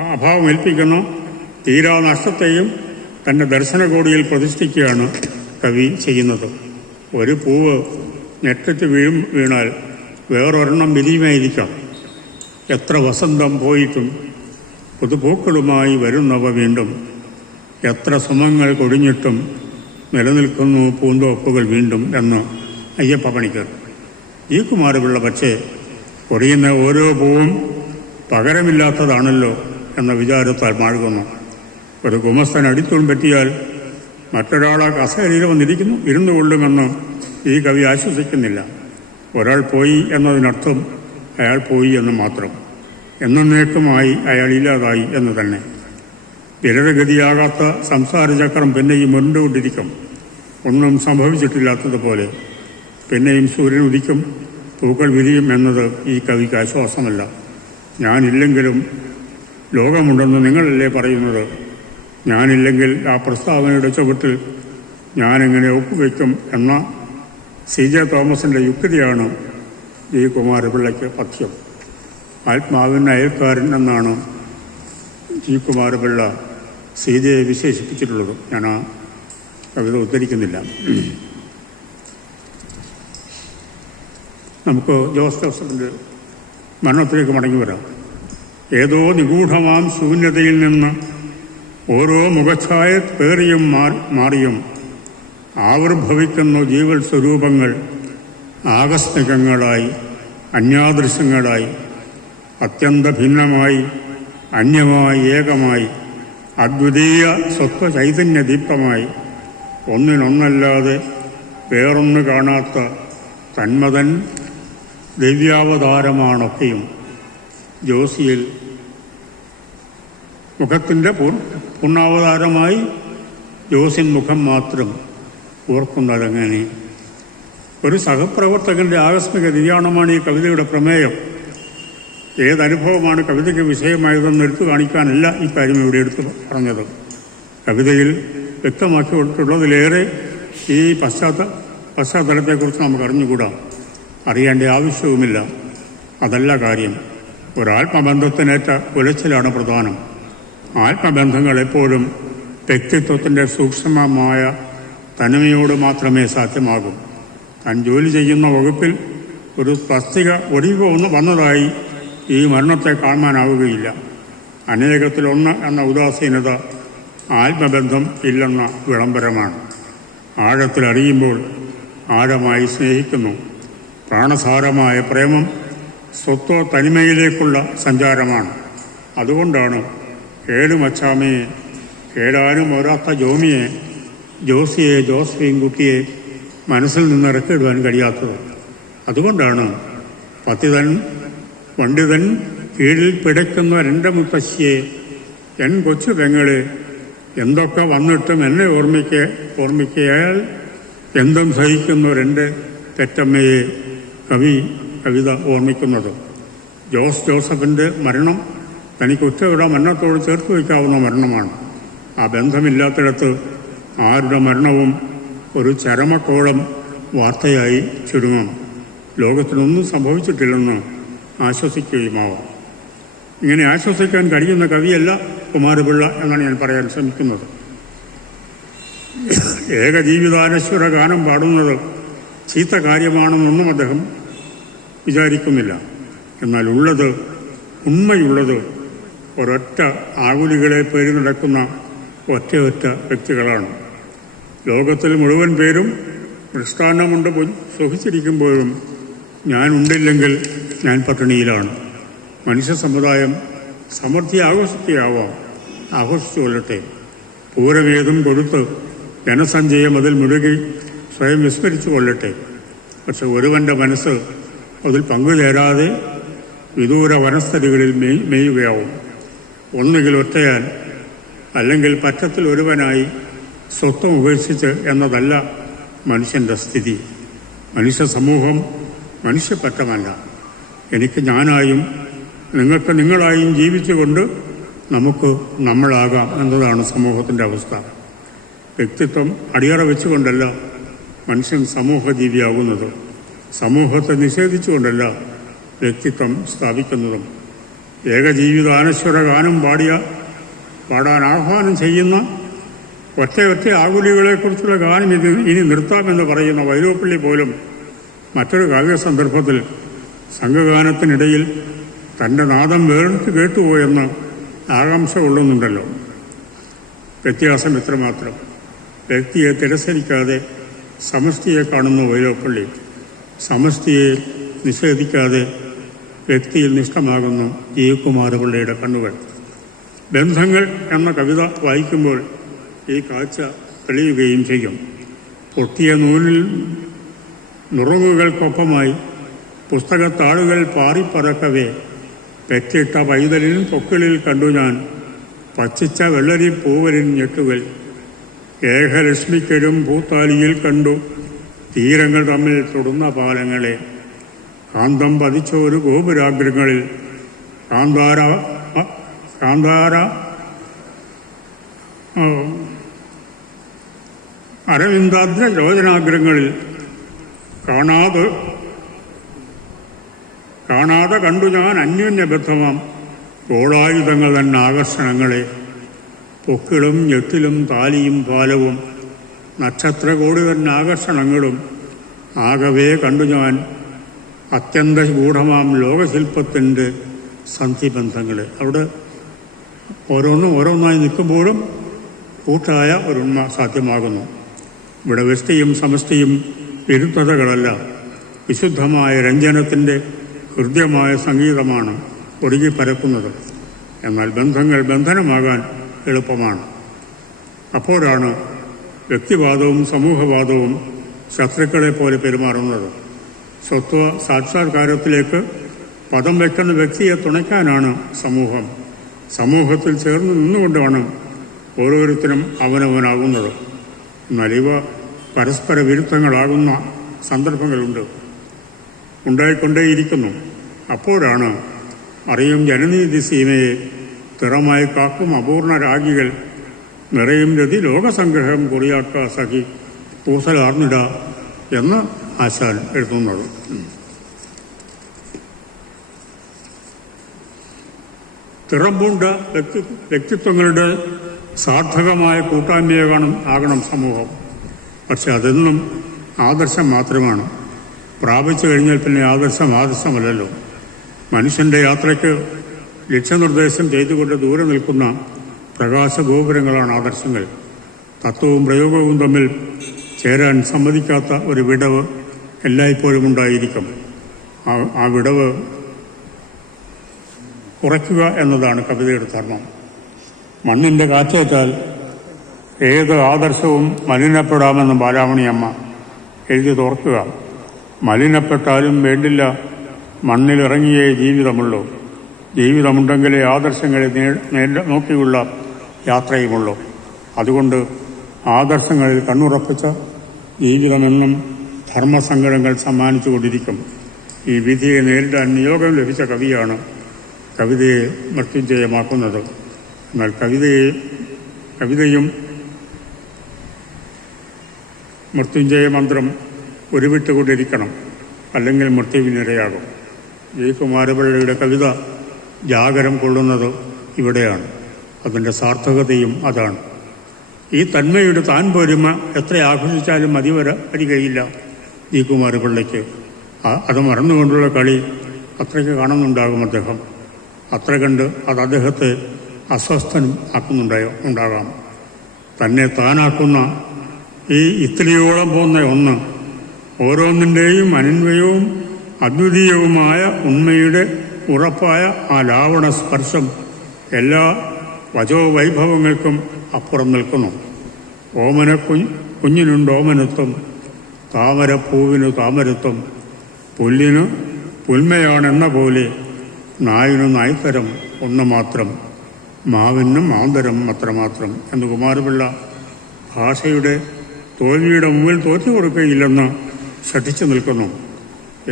അഭാവം ഏൽപ്പിക്കുന്ന തീരാ നഷ്ടത്തെയും തൻ്റെ ദർശനകോടിയിൽ പ്രതിഷ്ഠിക്കുകയാണ് കവി ചെയ്യുന്നത്. ഒരു പൂവ് ഞെട്ടിട്ട് വീണാൽ വേറൊരെണ്ണം വിരിയുമായിരിക്കാം. എത്ര വസന്തം പോയിട്ടും പുതുപൂക്കളുമായി വരുന്നവ വീണ്ടും, എത്ര സുമങ്ങൾ കൊടിഞ്ഞിട്ടും നിലനിൽക്കുന്നു പൂന്തോപ്പുകൾ വീണ്ടും എന്ന് അയ്യപ്പ പണിക്കർ. ഈ കുമാരപിള്ള പക്ഷേ കൊടിയുന്ന ഓരോ പൂവും പകരമില്ലാത്തതാണല്ലോ എന്ന വിചാരത്താൽ മാഴുകുന്നു. ഒരു ഗുമസ്തൻ അടിത്തൂൺ പറ്റിയാൽ മറ്റൊരാളെ കസേരയിൽ വന്നിരിക്കുന്നു ഇരുന്നു കൊള്ളുമെന്ന് ഈ കവി ആശ്വസിക്കുന്നില്ല. ഒരാൾ പോയി എന്നതിനർത്ഥം അയാൾ പോയി എന്ന് മാത്രം. എന്നേക്കുമായി അയാൾ ഇല്ലാതായി എന്ന് തന്നെ. വിരതഗതിയാകാത്ത സംസാരചക്രം പിന്നെയും മുരണ്ടുകൊണ്ടിരിക്കും. ഒന്നും സംഭവിച്ചിട്ടില്ലാത്തതുപോലെ പിന്നെയും സൂര്യൻ ഉദിക്കും, പൂക്കൾ വിരിയും എന്നത് ഈ കവിക്ക് ആശ്വാസമല്ല. ഞാനില്ലെങ്കിലും ലോകമുണ്ടെന്ന് നിങ്ങളല്ലേ പറയുന്നത്. ഞാനില്ലെങ്കിൽ ആ പ്രസ്താവനയുടെ ചുവട്ടിൽ ഞാനെങ്ങനെ ഒപ്പുവയ്ക്കും എന്ന CJ തോമസിൻ്റെ യുക്തിയാണ് ഈ കുമാരപിള്ളയ്ക്ക് പഥ്യം. ആത്മാവിന് അയൽക്കാരൻ എന്നാണ് ഈ കുമാരപിള്ള CJയെ വിശേഷിപ്പിച്ചിട്ടുള്ളത്. ഞാൻ ആ കവിത ഉദ്ധരിക്കുന്നില്ല. നമുക്ക് ജോസഫിൻ്റെ മരണത്തിലേക്ക് മടങ്ങി വരാം. ഏതോ നിഗൂഢമാം ശൂന്യതയിൽ നിന്ന് ഓരോ മുഖഛായ പേറിയും മാറിയും ആവിർഭവിക്കുന്ന ജീവൽ സ്വരൂപങ്ങൾ ആകസ്മികങ്ങളായി, അന്യാദൃശ്യങ്ങളായി, അത്യന്ത ഭിന്നമായി, അന്യമായി, ഏകമായി, അദ്വിതീയ സ്വത്വ ചൈതന്യദീപ്തമായി, ഒന്നിനൊന്നല്ലാതെ വേറൊന്ന് കാണാത്ത തന്മതൻ ദിവ്യാവതാരമാണൊക്കെയും. ജോസിയിൽ മുഖത്തിൻ്റെ പൂർണ്ണാവതാരമായി ജോസിൻ മുഖം മാത്രം ഓർക്കുന്നതെങ്ങനെ? ഒരു സഹപ്രവർത്തകൻ്റെ ആകസ്മിക നിര്യാണമാണ് ഈ കവിതയുടെ പ്രമേയം. ഏതനുഭവമാണ് കവിതയ്ക്ക് വിഷയമായതെന്ന് എടുത്തു കാണിക്കാനല്ല ഈ കാര്യം ഇവിടെ എടുത്തു പറഞ്ഞത്. കവിതയിൽ വ്യക്തമാക്കിയിട്ടുള്ളതിലേറെ ഈ പശ്ചാത്തലത്തെക്കുറിച്ച് നമുക്ക് അറിഞ്ഞുകൂടാ, അറിയേണ്ട ആവശ്യവുമില്ല. അതല്ല കാര്യം. ഒരാത്മബന്ധത്തിനേറ്റ ഉലച്ചിലാണ് പ്രധാനം. ആത്മബന്ധങ്ങൾ എപ്പോഴും വ്യക്തിത്വത്തിൻ്റെ സൂക്ഷ്മമായ തനിമയോട് മാത്രമേ സാധ്യമാകൂ. താൻ ജോലി ചെയ്യുന്ന വകുപ്പിൽ ഒരു തസ്തിക ഒടിവ് വന്നതായി ഈ മരണത്തെ കാണാനാവുകയില്ല. അനേകത്തിലൊന്ന് എന്ന ഉദാസീനത ആത്മബന്ധം ഇല്ലെന്ന വിളംബരമാണ്. ആഴത്തിലറിയുമ്പോൾ ആഴമായി സ്നേഹിക്കുന്നു. പ്രാണസാരമായ പ്രേമം സ്വത്വ തനിമയിലേക്കുള്ള സഞ്ചാരമാണ്. അതുകൊണ്ടാണ് കേടുമച്ചാമയെ, കേടാനും ഒരാത്ത ജോമിയെ, ജോസിയെ, ജോസ്ഫീൻ കുട്ടിയെ മനസ്സിൽ നിന്ന് ഇറക്കിടുവാൻ കഴിയാത്തത്. അതുകൊണ്ടാണ് പതിതൻ പണ്ഡിതൻ കീഴിൽ പിടയ്ക്കുന്ന എൻ്റെ മുത്തശ്ശിയെ, എൻ കൊച്ചു പെങ്ങളെ, എന്തൊക്കെ വന്നിട്ടും എന്നെ ഓർമ്മിക്കയാൽ എന്തും സഹിക്കുന്നവരെൻ്റെ പെറ്റമ്മയെ കവിത ഓർമ്മിക്കുന്നത്. ജോസഫിൻ്റെ മരണം തനിക്ക് ഉറ്റയുടെ മരണത്തോട് ചേർത്ത് വയ്ക്കാവുന്ന മരണമാണ്. ആ ബന്ധമില്ലാത്തിടത്ത് ആരുടെ മരണവും ഒരു ചരമക്കോളം വാർത്തയായി ചുരുങ്ങും. ലോകത്തിനൊന്നും സംഭവിച്ചിട്ടില്ലെന്ന് ആശ്വസിക്കുകയുമാവാം. ഇങ്ങനെ ആശ്വസിക്കാൻ കഴിയുന്ന കവിയല്ല കുമാരപിള്ള എന്നാണ് ഞാൻ പറയാൻ ശ്രമിക്കുന്നത്. ഏകജീവിതാനശ്വര ഗാനം പാടുന്നത് ചീത്ത കാര്യമാണെന്നൊന്നും അദ്ദേഹം വിചാരിക്കുന്നില്ല. എന്നാൽ ഉണ്മയുള്ളത് ഒരൊറ്റ ആകുലികളെ പേരി നടക്കുന്ന ഒറ്റ വ്യക്തികളാണ്. ലോകത്തിൽ മുഴുവൻ പേരും മൃഷ്ടാന്നമുണ്ട് സുഖിച്ചിരിക്കുമ്പോഴും ഞാനുണ്ടില്ലെങ്കിൽ ഞാൻ പട്ടിണിയിലാണ്. മനുഷ്യ സമുദായം സമൃദ്ധി ആഘോഷിച്ചു കൊള്ളട്ടെ. പൂരവേദം കൊടുത്ത് ജനസഞ്ചയം അതിൽ മുഴുകി സ്വയം വിസ്മരിച്ചു കൊള്ളട്ടെ. പക്ഷെ ഒരുവൻ്റെ മനസ്സ് അതിൽ പങ്കുചേരാതെ വിദൂര വനസ്ഥലികളിൽ മേയുകയാവും. ഒന്നുകിൽ ഒറ്റയാൽ, അല്ലെങ്കിൽ പറ്റത്തിൽ ഒരുവനായി സ്വത്വം ഉപേക്ഷിച്ച് എന്നതല്ല മനുഷ്യൻ്റെ സ്ഥിതി. മനുഷ്യ സമൂഹം മനുഷ്യപ്പറ്റമല്ല. എനിക്ക് ഞാനായും നിങ്ങൾക്ക് നിങ്ങളായും ജീവിച്ചുകൊണ്ട് നമുക്ക് നമ്മളാകാം എന്നതാണ് സമൂഹത്തിൻ്റെ അവസ്ഥ. വ്യക്തിത്വം അടിയറ വെച്ചുകൊണ്ടല്ല മനുഷ്യൻ സമൂഹജീവിയാകുന്നത്. സമൂഹത്തെ നിഷേധിച്ചുകൊണ്ടല്ല വ്യക്തിത്വം സ്ഥാപിക്കുന്നതും. ഏകജീവിതാനശ്വര ഗാനം പാടാൻ ആഹ്വാനം ചെയ്യുന്ന ഒറ്റ ആകുലികളെക്കുറിച്ചുള്ള ഗാനം ഇനി നിർത്താമെന്ന് പറയുന്ന വൈലോപ്പിള്ളി പോലും മറ്റൊരു കാവ്യ സന്ദർഭത്തിൽ സംഘഗാനത്തിനിടയിൽ തൻ്റെ നാദം വേറിട്ട് കേട്ടുപോയെന്ന് ആകാംക്ഷ കൊള്ളുന്നുണ്ടല്ലോ. വ്യത്യാസം ഇത്രമാത്രം. വ്യക്തിയെ തിരസ്കരിക്കാതെ സമഷ്ടിയെ കാണുന്നു വൈലോപ്പിള്ളി. സമഷ്ടിയെ നിഷേധിക്കാതെ വ്യക്തിയിൽ നിഷ്ഠമാകുന്നു ജി കുമാരപിള്ളയുടെ കണ്ണുകൾ. ബന്ധങ്ങൾ എന്ന കവിത വായിക്കുമ്പോൾ ഈ കാഴ്ച തെളിയുകയും ചെയ്യും. പൊട്ടിയ നൂലിൽ നുറുങ്ങുകൾക്കൊപ്പമായി പുസ്തകത്താളുകൾ പാറിപ്പറക്കവേ പെറ്റിട്ട പൈതലിൻ പൊക്കിളിൽ കണ്ടു ഞാൻ പച്ചിച്ച വെള്ളരി പൂവലിൻ ഞെട്ടുകൾ. ഏകലക്ഷ്മിക്കരും പൂത്താലിയിൽ കണ്ടു തീരങ്ങൾ തമ്മിൽ തൊടുന്ന പാലങ്ങളെ. കാന്തം പതിച്ചൊരു ഗോപുരാഗ്രങ്ങളിൽ കാന്താര അരവിന്ദാദ്ര യോജനാഗ്രങ്ങളിൽ കാണാതെ കണ്ടു ഞാൻ അന്യോന്യബദ്ധമാം ഗോളായുധങ്ങൾ തന്നെ ആകർഷണങ്ങളെ. പൊക്കിളും ഞെട്ടിലും താലിയും പാലവും നക്ഷത്രകോടി തന്നെ ആകർഷണങ്ങളും ആകവേ കണ്ടു ഞാൻ അത്യന്ത ഗൂഢമാം ലോകശില്പത്തിൻ്റെ സന്ധിബന്ധങ്ങളെ. അവിടെ ഓരോന്നായി നിൽക്കുമ്പോഴും കൂട്ടായ ഒരുണ്മ സാധ്യമാകുന്നു. ഇവിടെ വ്യഷ്ടിയും സമഷ്ടിയും വിരുദ്ധതകളല്ല, വിശുദ്ധമായ രഞ്ജനത്തിൻ്റെ ഹൃദ്യമായ സംഗീതമാണ് ഒഴുകി പരക്കുന്നത്. എന്നാൽ ബന്ധങ്ങൾ ബന്ധനമാകാൻ എളുപ്പമാണ്. അപ്പോഴാണ് വ്യക്തിവാദവും സമൂഹവാദവും ശത്രുക്കളെ പോലെ പെരുമാറുന്നത്. സ്വത്വ സാക്ഷാത്കാരത്തിലേക്ക് പദം വയ്ക്കുന്ന വ്യക്തിയെ തുണയ്ക്കാനാണ് സമൂഹം. സമൂഹത്തിൽ ചേർന്ന് നിന്നുകൊണ്ടാണ് ഓരോരുത്തരും അവനവനാകുന്നത്. എന്നാൽ ഇവ പരസ്പര വിരുദ്ധങ്ങളാകുന്ന സന്ദർഭങ്ങളുണ്ട്, ഉണ്ടായിക്കൊണ്ടേയിരിക്കുന്നു. അപ്പോഴാണ് അറിയും ജനനീതി സീമയെ തിറമായി കാക്കും അപൂർണ രാഗികൾ നിറയും രതി ലോകസംഗ്രഹം കുറിയാട്ട സഖി പൂസലാർന്നിട എന്ന് ആശാൻ എഴുതുന്നത്. തിറമ്പൂണ്ട വ്യക്തിത്വങ്ങളുടെ സാർത്ഥകമായ കൂട്ടായ്മയാകണം സമൂഹം. പക്ഷെ അതെന്നും ആദർശം മാത്രമാണ്. പ്രാപിച്ചു കഴിഞ്ഞാൽ പിന്നെ ആദർശമല്ലല്ലോ. മനുഷ്യൻ്റെ യാത്രയ്ക്ക് ലക്ഷ്യനിർദ്ദേശം ചെയ്തുകൊണ്ട് ദൂരെ നിൽക്കുന്ന പ്രകാശഗോപുരങ്ങളാണ് ആദർശങ്ങൾ. തത്വവും പ്രയോഗവും തമ്മിൽ ചേരാൻ സമ്മതിക്കാത്ത ഒരു വിടവ് എല്ലായ്പ്പോഴും ഉണ്ടായിരിക്കും. ആ വിടവ് കുറയ്ക്കുക എന്നതാണ് കവിതയുടെ ധർമ്മം. മണ്ണിൻ്റെ കാറ്റേറ്റാൽ ഏത് ആദർശവും മലിനപ്പെടാമെന്ന് ബാലാമണിയമ്മ എഴുതി തോർക്കുക. മലിനപ്പെട്ടാലും വേണ്ടില്ല, മണ്ണിലിറങ്ങിയേ ജീവിതമുള്ളൂ. ജീവിതമുണ്ടെങ്കിലേ ആദർശങ്ങളെ നോക്കിയുള്ള യാത്രയുമുള്ളൂ. അതുകൊണ്ട് ആദർശങ്ങളിൽ കണ്ണുറപ്പിച്ച ജീവിതമെന്നും ധർമ്മസങ്കടങ്ങൾ സമ്മാനിച്ചുകൊണ്ടിരിക്കും. ഈ വിധിയെ നേരിടാൻ നിയോഗം ലഭിച്ച കവിയാണ് കവിതയെ മൃത്യുഞ്ജയമാക്കുന്നത്. എന്നാൽ കവിതയും മൃത്യുഞ്ജയ മന്ത്രം ഉരുവിട്ടുകൊണ്ടിരിക്കണം, അല്ലെങ്കിൽ മൃത്യുവിനിരയാകും. ജി കുമാരപിള്ളയുടെ കവിത ജാഗരം കൊള്ളുന്നത് ഇവിടെയാണ്. അതിൻ്റെ സാർത്ഥകതയും അതാണ്. ഈ തന്മയുടെ താൻ പോരുമ എത്ര ആഘോഷിച്ചാലും വരികയില്ല ജി കുമാരപിള്ളയ്ക്ക്. അത് മറന്നുകൊണ്ടുള്ള കളി അത്രയ്ക്ക് കാണുന്നുണ്ടാകും അദ്ദേഹം. അത്ര കണ്ട് അത് അദ്ദേഹത്തെ അസ്വസ്ഥനും ഉണ്ടാകാം. തന്നെ താനാക്കുന്ന ഈ ഇത്തിരിയോളം പോകുന്ന ഒന്ന് ഓരോന്നിൻ്റെയും അനന്വയവും അദ്വിതീയവുമായ ഉണ്മയുടെ ഉറപ്പായ ആ ലാവണ സ്പർശം എല്ലാ വചോവൈഭവങ്ങൾക്കും അപ്പുറം നിൽക്കുന്നു. കുഞ്ഞിനുണ്ട് ഓമനത്വം, താമരപ്പൂവിനു താമരത്വം, പുല്ലിനു പുൽമയാണെന്ന പോലെ നായിനു നായ്ത്തരം ഒന്ന് മാത്രം, മാവിനും മാന്തരം അത്രമാത്രം എന്ന് കുമാരപിള്ള ഭാഷയുടെ തോൽവിയുടെ മുമ്പിൽ തോറ്റു കൊടുക്കുകയില്ലെന്ന് ശഠിച്ചു നിൽക്കുന്നു.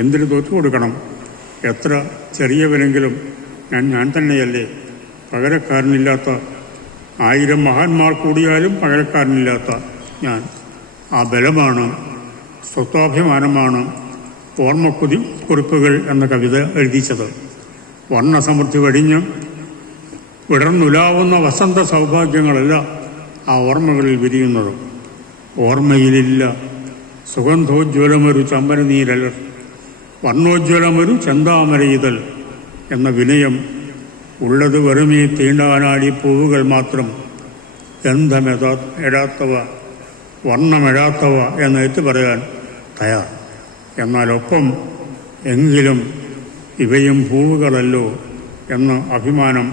എന്തിനു തോറ്റു കൊടുക്കണം? എത്ര ചെറിയവനെങ്കിലും ഞാൻ തന്നെയല്ലേ. പകരക്കാരനില്ലാത്ത 1000 മഹാന്മാർ കൂടിയാലും പകരക്കാരനില്ലാത്ത ഞാൻ. ആ ബലമാണ്, സ്വത്വാഭിമാനമാണ് കുറിപ്പുകൾ എന്ന കവിത എഴുതിച്ചത്. വർണ്ണസമൃദ്ധി വടിഞ്ഞ് വിടർന്നുലാവുന്ന വസന്ത സൗഭാഗ്യങ്ങളല്ല ആ ഓർമ്മകളിൽ വിരിയുന്നത്. ഓർമ്മയിലില്ല സുഗന്ധോജ്വലമൊരു ചമ്പനനീരലർ, വർണ്ണോജ്വലമൊരു ചെന്താമരയിതൽ എന്ന വിനയം ഉള്ളത് വെറുമീ തീണ്ടാനാടി പൂവുകൾ മാത്രം, ഗന്ധമെടാത്തവ വർണ്ണമെടാത്തവ എന്ന് ഏറ്റു പറയാൻ തയ്യാർ. എന്നാലൊപ്പം എങ്കിലും ഇവയും പൂവുകളല്ലോ എന്ന അഭിമാനം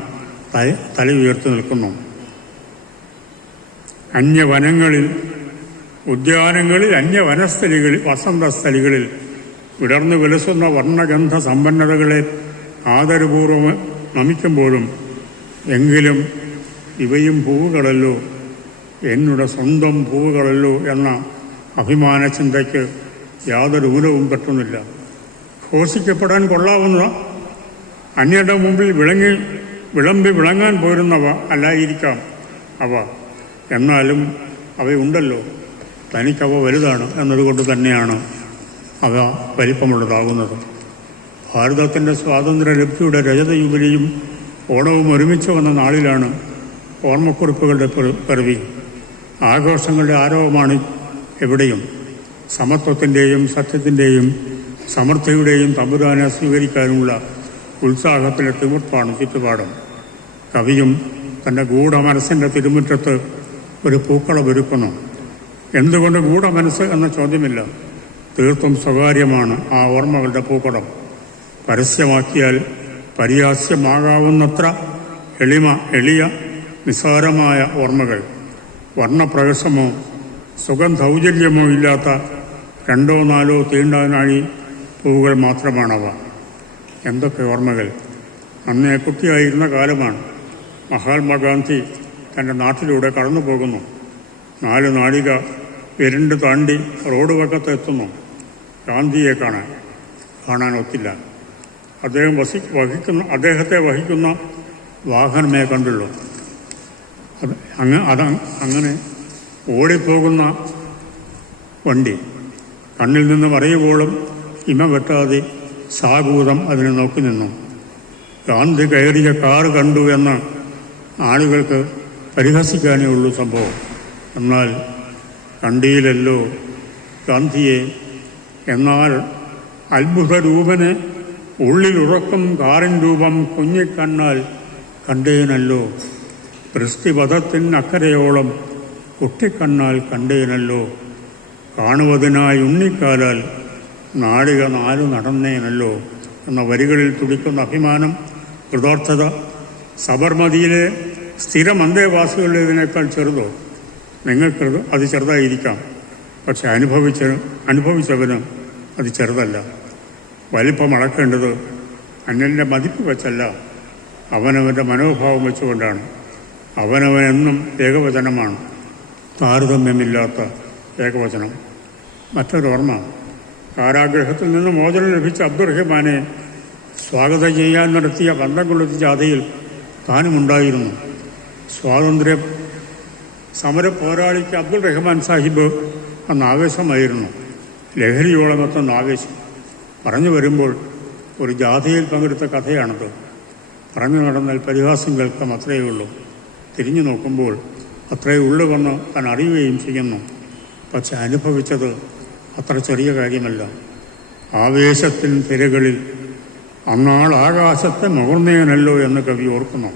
തല ഉയർത്തി നിൽക്കുന്നു. അന്യവനങ്ങളിൽ, ഉദ്യാനങ്ങളിൽ, അന്യവനസ്ഥലികളിൽ, വസന്തസ്ഥലികളിൽ വിടർന്നു വിലസുന്ന വർണ്ണഗന്ധ സമ്പന്നതകളെ ആദരപൂർവ്വം നമിക്കുമ്പോഴും എങ്കിലും ഇവയും പൂവുകളല്ലോ, എന്നുടെ സ്വന്തം പൂവുകളല്ലോ എന്ന അഭിമാന ചിന്തയ്ക്ക് യാതൊരു ഊനവും പറ്റുന്നില്ല. ഘോഷിക്കപ്പെടാൻ കൊള്ളാവുന്ന അന്യരുടെ മുമ്പിൽ വിളമ്പി വിളങ്ങാൻ പോരുന്നവ അല്ലായിരിക്കാം അവ. എന്നാലും അവയുണ്ടല്ലോ, തനിക്കവ വലുതാണ് എന്നതുകൊണ്ട് തന്നെയാണ് അവ വലിപ്പമുള്ളതാകുന്നത്. ഭാരതത്തിൻ്റെ സ്വാതന്ത്ര്യലബ്ധിയുടെ രജത യുബിലിയും ഓണവും ഒരുമിച്ച് വന്ന നാളിലാണ് ഓർമ്മക്കുറിപ്പുകളുടെ പിറവി. ആഘോഷങ്ങളുടെ ആരവമാണ് എവിടെയും. സമത്വത്തിൻ്റെയും സത്യത്തിൻ്റെയും സമൃദ്ധിയുടെയും തമ്പുരാനെ സ്വീകരിക്കാനുള്ള ഉത്സാഹത്തിലെ തിമിർപ്പാണ് ചുറ്റുപാടും. കവിയും തൻ്റെ ഗൂഢമനസ്സിൻ്റെ തിരുമുറ്റത്ത് ഒരു പൂക്കളമൊരുക്കുന്നു. എന്തുകൊണ്ട് ഗൂഢമനസ്സ് എന്ന ചോദ്യമില്ല. തീർത്തും സ്വകാര്യമാണ് ആ ഓർമ്മകളുടെ പൂക്കളം. പരസ്യമാക്കിയാൽ പരിഹാസ്യമാകാവുന്നത്ര എളിയ നിസ്സാരമായ ഓർമ്മകൾ. വർണ്ണപ്രകാശമോ സുഗന്ധൗജല്യമോ ഇല്ലാത്ത 2-4 തീണ്ടാനാഴി പൂവുകൾ മാത്രമാണവ. എന്തൊക്കെ ഓർമ്മകൾ! അന്നേ കുട്ടിയായിരുന്ന കാലമാണ്. മഹാത്മാഗാന്ധി തൻ്റെ നാട്ടിലൂടെ കടന്നു പോകുന്നു. 4 നാഴിക വിരണ്ട് താണ്ടി റോഡ് വക്കത്തെത്തുന്നു. ഗാന്ധിയെ കാണാൻ ഒത്തില്ല. അദ്ദേഹത്തെ വഹിക്കുന്ന വാഹനമേ കണ്ടുള്ളൂ. അങ്ങനെ ഓടിപ്പോകുന്ന വണ്ടി കണ്ണിൽ നിന്ന് മറയുവോളം ഇമ വെട്ടാതെ സാഗൂതം അതിനെ നോക്കി നിന്നു. ഗാന്ധി കയറിയ കാറ് കണ്ടു എന്ന് ആളുകൾക്ക് പരിഹസിക്കാനേ ഉള്ളൂ സംഭവം. എന്നാൽ കണ്ടിയിലല്ലോ ഗാന്ധിയെ. എന്നാൽ അത്ഭുത രൂപനെ ഉള്ളിലുറക്കും കാറിൻ രൂപം കുഞ്ഞിക്കണ്ണാൽ കണ്ടേനല്ലോ. ക്രിസ്തിവധത്തിനക്കരയോളം കുട്ടിക്കണ്ണാൽ കണ്ടേനല്ലോ. കാണുവതിനായി ഉണ്ണിക്കാലാൽ നാഴിക 4 നടന്നേനല്ലോ എന്ന വരികളിൽ തുടിക്കുന്ന അഭിമാനം, കൃതാർത്ഥത സബർമതിയിലെ സ്ഥിരം അന്തേവാസികളുടേതിനേക്കാൾ ചെറുതോ? നിങ്ങൾക്ക് അത് ചെറുതായിരിക്കാം, പക്ഷെ അനുഭവിച്ചവന് അത് ചെറുതല്ല. വലിപ്പം അളക്കേണ്ടത് അന്യൻ്റെ മതിപ്പ് വെച്ചല്ല, അവനവൻ്റെ മനോഭാവം വെച്ചുകൊണ്ടാണ്. അവനവനെന്നും ഏകവചനമാണ്, താരതമ്യമില്ലാത്ത ഏകവചനം. മറ്റൊരോർമ്മ, കാരാഗ്രഹത്തിൽ നിന്ന് മോചനം ലഭിച്ച അബ്ദുറഹ്മാനെ സ്വാഗതം ചെയ്യാൻ നടത്തിയ പന്തംകൊളുത്തി ജാഥയിൽ താനുമുണ്ടായിരുന്നു. സ്വാതന്ത്ര്യ സമര പോരാളിക്ക് അബ്ദുൾ റഹ്മാൻ സാഹിബ് അന്ന് ആവേശമായിരുന്നു. ലഹരിയോളമെത്തുന്ന ആവേശം. പറഞ്ഞു വരുമ്പോൾ ഒരു ജാഥയിൽ പങ്കെടുത്ത കഥയാണത്. പറഞ്ഞു നടന്നാൽ പരിഹാസം കേൾക്കാം, അത്രയേ ഉള്ളൂ. തിരിഞ്ഞു നോക്കുമ്പോൾ അത്രയേ ഉള്ളുവെന്ന് താൻ അറിയുകയും ചെയ്യുന്നു. പക്ഷെ അനുഭവിച്ചത് അത്ര ചെറിയ കാര്യമല്ല. ആവേശത്തിൻ തിരകളിൽ അന്നാൾ ആകാശത്തെ മുകർന്നേനല്ലോ എന്ന് കവി ഓർക്കുന്നു.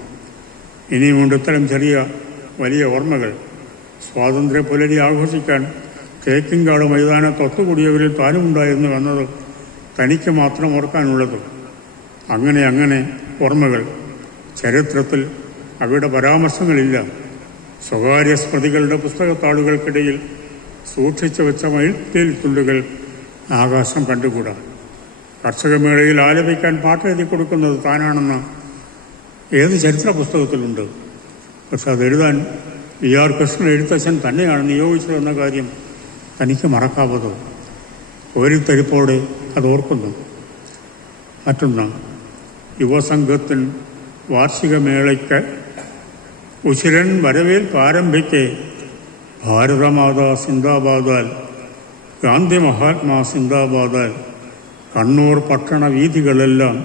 ഇനിയുമുണ്ട് ഇത്തരം ചെറിയ വലിയ ഓർമ്മകൾ. സ്വാതന്ത്ര്യ പുലരി ആഘോഷിക്കാൻ തേക്കിൻകാട് മൈതാനത്ത് ഒത്തുകൂടിയവരിൽ താനുമുണ്ടായിരുന്നു എന്നത് തനിക്ക് മാത്രം ഓർക്കാനുള്ളത്. അങ്ങനെ ഓർമ്മകൾ. ചരിത്രത്തിൽ അവയുടെ പരാമർശങ്ങളില്ല. സ്വകാര്യ സ്മൃതികളുടെ പുസ്തകത്താളുകൾക്കിടയിൽ സൂക്ഷിച്ചു വെച്ച മയിൽപ്പേൽ തുള്ളുകൾ ആകാശം കണ്ടുകൂടാ. കർഷകമേളയിൽ ആലപിക്കാൻ പാട്ടെഴുതി കൊടുക്കുന്നത് താനാണെന്ന് ഏത് ചരിത്ര പുസ്തകത്തിലുണ്ട്. പക്ഷെ അതെഴുതാൻ VR കൃഷ്ണൻ എഴുത്തച്ഛൻ തന്നെയാണ് നിയോഗിച്ചതെന്ന കാര്യം തനിക്ക് മറക്കാവതോ? ഓരിത്തരിപ്പോടെ അതോർക്കുന്നു. മറ്റൊന്ന്, യുവസംഘത്തിന് വാർഷികമേളയ്ക്ക് ഉശിരൻ വരവേൽപ്പ് ആരംഭിക്കെ ഭാരതമാതാ സിന്ദാബാദാൽ, ഗാന്ധി മഹാത്മാ സിന്ദാബാദാൽ കണ്ണൂർ പട്ടണ വീഥികളെല്ലാം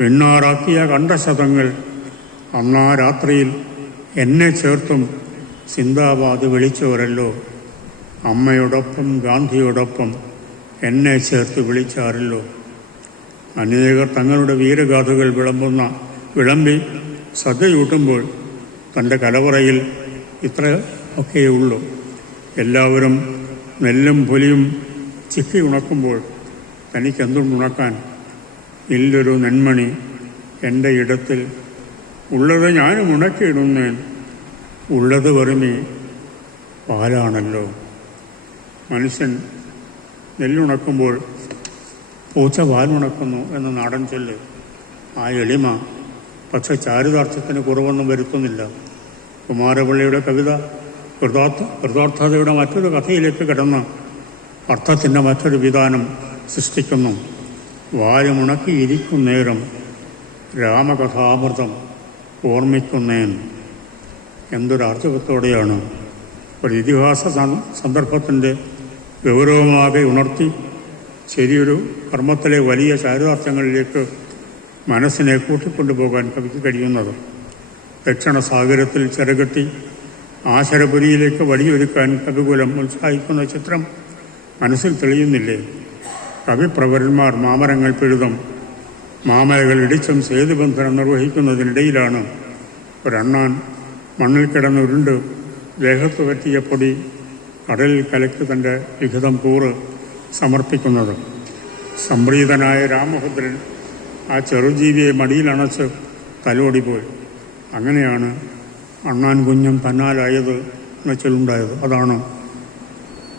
വെണ്ണാറാക്കിയ കണ്ടശതങ്ങൾ അന്നാ രാത്രിയിൽ എന്നെ ചേർത്തും സിന്ദാബാദ് വിളിച്ചവരല്ലോ. അമ്മയോടൊപ്പം ഗാന്ധിയോടൊപ്പം എന്നെ ചേർത്ത് വിളിച്ചാരല്ലോ. അനേകർ തങ്ങളുടെ വീരഗാഥകൾ വിളമ്പി സദ്യയൂട്ടുമ്പോൾ തൻ്റെ കലവറയിൽ ഇത്ര ഒക്കെയുള്ളൂ. എല്ലാവരും നെല്ലും പുലിയും ചിക്കി ഉണക്കുമ്പോൾ തനിക്കെന്തുണക്കാൻ? ഇല്ലൊരു നെന്മണി എൻ്റെ ഇടത്തിൽ ഉള്ളത് ഞാനും ഉണക്കിയിടുന്നേൻ. ഉള്ളത് വെറുമേ പാലാണല്ലോ. മനുഷ്യൻ നെല്ലുണക്കുമ്പോൾ പൂച്ച പാലുണക്കുന്നു എന്ന നാടൻ ചൊല്ല് ആ എളിമ പക്ഷെ ചാരിതാർത്ഥ്യത്തിന് കുറവൊന്നും വരുത്തുന്നില്ല. കുമാരപിള്ളയുടെ കവിത കൃതാർത്ഥതയുടെ മറ്റൊരു കഥയിലേക്ക് കിടന്ന് അർത്ഥത്തിൻ്റെ മറ്റൊരു വിധാനം സൃഷ്ടിക്കുന്നു. വാലുമുണക്കിയിരിക്കുന്നേരം രാമകഥാമൃതം ഓർമ്മിക്കുന്നേൻ. എന്തൊരാർജവത്തോടെയാണ് ഒരു ഇതിഹാസ സന്ദർഭത്തിൻ്റെ ഗൗരവമാകെ ഉണർത്തി ശരിയൊരു കർമ്മത്തിലെ വലിയ ചാരിതാർത്ഥ്യങ്ങളിലേക്ക് മനസ്സിനെ കൂട്ടിക്കൊണ്ടുപോകാൻ കവിക്ക് കഴിയുന്നത്. ദക്ഷിണ സാഗരത്തിൽ ചിറകെട്ടി ആശരപുരിയിലേക്ക് വഴിയൊരുക്കാൻ കവികുലം ഉത്സാഹിക്കുന്ന ചിത്രം മനസ്സിൽ തെളിയുന്നില്ലേ? കവിപ്രവരന്മാർ മാമരങ്ങൾ പിഴുതും മാമലകൾ ഇടിച്ചും സേതുബന്ധനം നിർവഹിക്കുന്നതിനിടയിലാണ് ഒരണ്ണാൻ മണ്ണിൽ കിടന്നുരുണ്ട് ദേഹത്ത് പറ്റിയ പൊടി കടലിൽ കലക്കി തൻ്റെ ലിഖിതം കൂറ് സമർപ്പിക്കുന്നത്. സംപ്രീതനായ രാമഭദ്രൻ ആ ചെറുജീവിയെ മടിയിലണച്ച് തലോടിപ്പോയി. അങ്ങനെയാണ് അണ്ണാൻ കുഞ്ഞും തന്നാലായത് എന്ന ചൊല്ലുണ്ടായത്. അതാണ്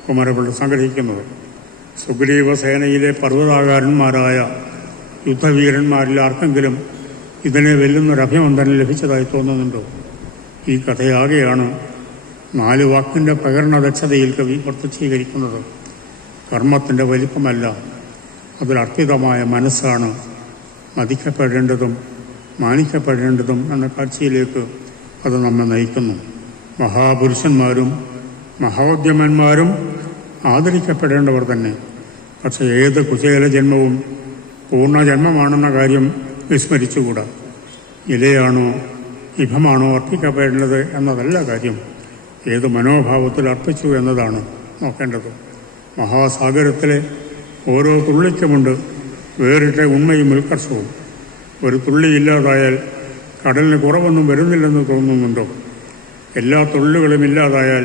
കുമാരപിള്ള സംഗ്രഹിക്കുന്നത്. സുഗ്രീവ സേനയിലെ പർവ്വതാകാരന്മാരായ യുദ്ധവീരന്മാരിൽ ആർക്കെങ്കിലും ഇതിനെ വെല്ലുന്നൊരഭിനന്ദനം ലഭിച്ചതായി തോന്നുന്നുണ്ടോ? ഈ കഥയാകെയാണ് 4 വാക്കിൻ്റെ പ്രകരണദക്ഷതയിൽ കവി പ്രത്യക്ഷീകരിക്കുന്നത്. കർമ്മത്തിൻ്റെ വലിപ്പമല്ല, അതിലർപ്പിതമായ മനസ്സാണ് മതിക്കപ്പെടേണ്ടതും മാനിക്കപ്പെടേണ്ടതും എന്ന കാഴ്ചയിലേക്ക് അത് നമ്മെ നയിക്കുന്നു. മഹാപുരുഷന്മാരും മഹോദ്യമന്മാരും ആദരിക്കപ്പെടേണ്ടവർ തന്നെ. പക്ഷേ ഏത് കുചേല ജന്മവും പൂർണ്ണജന്മമാണെന്ന കാര്യം വിസ്മരിച്ചുകൂടാ. ഇലയാണോ ഇഭമാണോ അർപ്പിക്കപ്പെടേണ്ടത് എന്നതല്ല കാര്യം, ഏത് മനോഭാവത്തിൽ അർപ്പിച്ചു എന്നതാണ് നോക്കേണ്ടത്. മഹാസാഗരത്തിലെ ഓരോ തുള്ളിക്കുമുണ്ട് വേറിട്ട ഉണ്മയും ഉത്കർഷവും. ഒരു തുള്ളി ഇല്ലാതായാൽ കടലിന് കുറവൊന്നും വരുന്നില്ലെന്ന് തോന്നുന്നുണ്ടോ? എല്ലാ തുള്ളികളും ഇല്ലാതായാൽ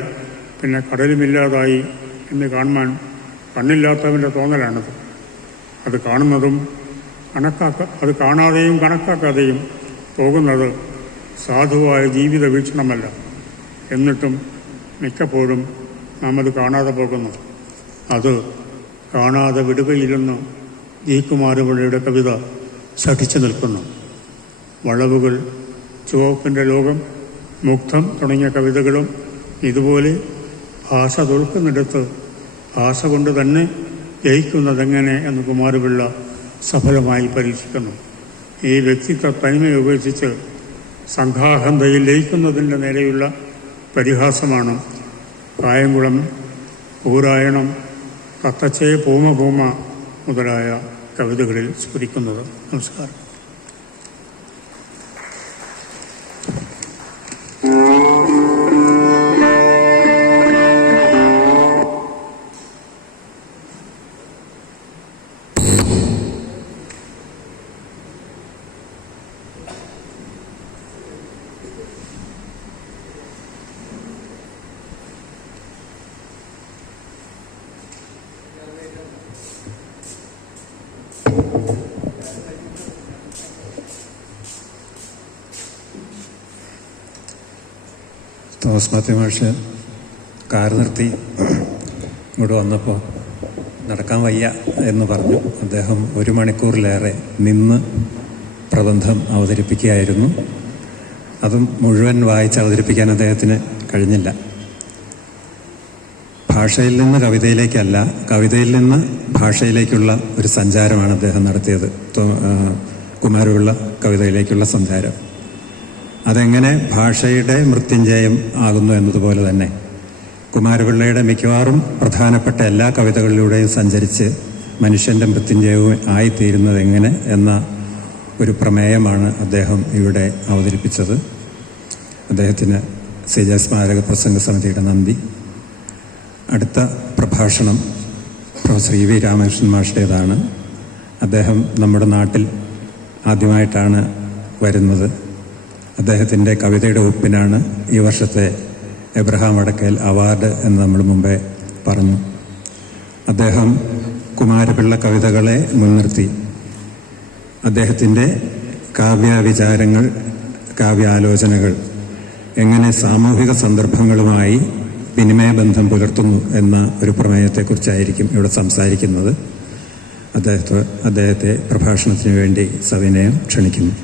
പിന്നെ കടലുമില്ലാതായി എന്ന് കാണുവാൻ കണ്ണില്ലാത്തവൻ്റെ തോന്നലാണത്. അത് കാണുന്നതും അത് കാണാതെയും കണക്കാക്കാതെയും പോകുന്നത് സാധുവായ ജീവിത വീക്ഷണമല്ല. എന്നിട്ടും മിക്കപ്പോഴും നാം അത് കാണാതെ പോകുന്നു. അത് കാണാതെ വിടുകയില്ലെന്ന് ജി കുമാരപിള്ളയുടെ കവിത ശഠിച്ചു നിൽക്കുന്നു. വളവുകൾ, ചുവപ്പിൻ്റെ ലോകം, മുഗ്ധം തുടങ്ങിയ കവിതകളും ഇതുപോലെ ഭാഷ തോൽക്കുന്നിടത്ത് ഭാഷ കൊണ്ട് തന്നെ ജയിക്കുന്നതെങ്ങനെ എന്ന് കുമാരപിള്ള സഫലമായി പരീക്ഷിക്കുന്നു. ഈ വ്യക്തിത്വ തനിമയെ ഉപേക്ഷിച്ച് സംഘാഹന്തയിൽ ലയിക്കുന്നതിൻ്റെ നേരെയുള്ള പരിഹാസമാണ് കായംകുളം, ഊരായണം, തത്തച്ചേ പൂമ പൂമ മുതലായ കവിതകളിൽ സ്ഫുരിക്കുന്നത്. നമസ്കാരം. തോമസ് മാത്യു മാഷ് കാർ നിർത്തി ഇങ്ങോട്ട് വന്നപ്പോൾ നടക്കാൻ വയ്യ എന്ന് പറഞ്ഞു. അദ്ദേഹം 1 മണിക്കൂറിലേറെ നിന്ന് പ്രബന്ധം അവതരിപ്പിക്കുകയായിരുന്നു. അതും മുഴുവൻ വായിച്ച് അവതരിപ്പിക്കാൻ അദ്ദേഹത്തിന് കഴിഞ്ഞില്ല. ഭാഷയിൽ നിന്ന് കവിതയിലേക്കല്ല, കവിതയിൽ നിന്ന് ഭാഷയിലേക്കുള്ള ഒരു സഞ്ചാരമാണ് അദ്ദേഹം നടത്തിയത്. കുമാരപിള്ള കവിതയിലേക്കുള്ള സഞ്ചാരം അതെങ്ങനെ ഭാഷയുടെ മൃത്യുഞ്ജയം ആകുന്നു എന്നതുപോലെ തന്നെ കുമാരപിള്ളയുടെ മിക്കവാറും പ്രധാനപ്പെട്ട എല്ലാ കവിതകളിലൂടെയും സഞ്ചരിച്ച് മനുഷ്യൻ്റെ മൃത്യുഞ്ജയവും ആയിത്തീരുന്നത് എങ്ങനെ എന്ന ഒരു പ്രമേയമാണ് അദ്ദേഹം ഇവിടെ അവതരിപ്പിച്ചത്. അദ്ദേഹത്തിന് CJ സ്മാരക പ്രസംഗ സമിതിയുടെ നന്ദി. അടുത്ത പ്രഭാഷണം പ്രൊഫസർ EV രാമകൃഷ്ണൻ മാഷുടേതാണ്. അദ്ദേഹം നമ്മുടെ നാട്ടിൽ ആദ്യമായിട്ടാണ് വരുന്നത്. അദ്ദേഹത്തിൻ്റെ കവിതയുടെ ഒപ്പിനാണ് ഈ വർഷത്തെ എബ്രഹാം വടക്കേൽ അവാർഡ് എന്ന് നമ്മൾ മുമ്പേ പറഞ്ഞു. അദ്ദേഹം കുമാരപിള്ള കവിതകളെ മുൻനിർത്തി അദ്ദേഹത്തിൻ്റെ കാവ്യവിചാരങ്ങൾ, കാവ്യാലോചനകൾ എങ്ങനെ സാമൂഹിക സന്ദർഭങ്ങളുമായി വിനിമയബന്ധം പുലർത്തുന്നു എന്ന ഒരു പ്രമേയത്തെക്കുറിച്ചായിരിക്കും ഇവിടെ സംസാരിക്കുന്നത്. അദ്ദേഹത്തെ പ്രഭാഷണത്തിന് വേണ്ടി സവിനയം ക്ഷണിക്കുന്നു.